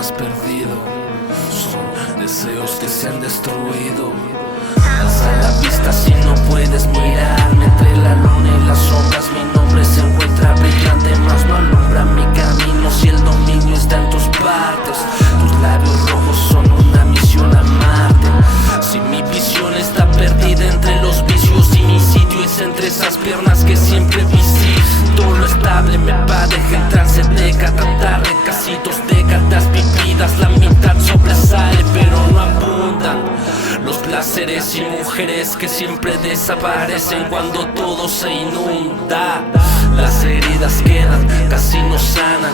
más perdido. Son deseos que se han destruido. Alza la vista si no puedes mirarme. Entre la luna y las sombras mi nombre se encuentra brillante, mas no alumbra mi camino si el dominio está en tus partes. Tus labios rojos son una misión a Marte. Si mi visión está perdida entre los vicios y mi sitio es entre esas piernas que siempre visito. Lo estable me padeja en trance de catar recasitos, décadas vividas, la mitad sobresale pero no abundan los placeres y mujeres que siempre desaparecen cuando todo se inunda. Las heridas quedan, casi no sanan.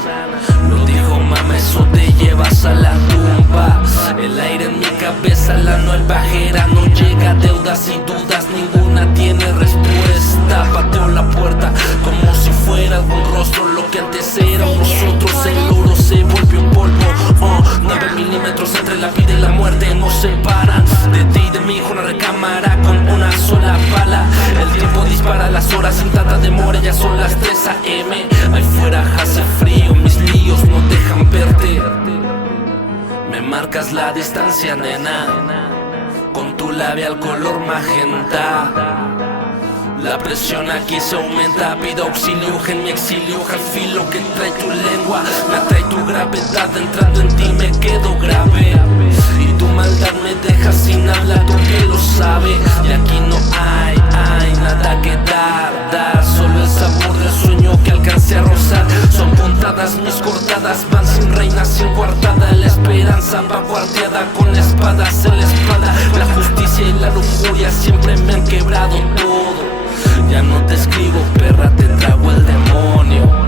Lo dijo mamá, eso te llevas a la tumba. El aire en mi cabeza, la nueva era no llega. Deudas y dudas, ninguna tiene respuesta. Pateo la puerta como si fuera algún rostro. Lo que antes era nosotros, el oro se volvió polvo. 9 milímetros entre la vida y la muerte nos separan. De ti y de mí, una recámara con una sola bala. El tiempo dispara las horas sin tanta demora, ya son las 3 AM. Ahí fuera hace frío, mis líos no dejan verte. Me marcas la distancia, nena, con tu labial color magenta. La presión aquí se aumenta, pido auxilio en mi exilio. Al filo que trae tu lengua, me atrae tu gravedad. Entrando en ti me quedo grave y tu maldad me deja sin hablar, tú que lo sabes. Y aquí no hay nada que dar, solo el sabor del sueño que alcancé a rozar. Son puntadas mis cortadas, van sin reina, sin coartada. La esperanza va cuarteada con espadas en la espalda. La justicia y la lujuria siempre me han quebrado todo. Ya no te escribo, perra, te trago el demonio.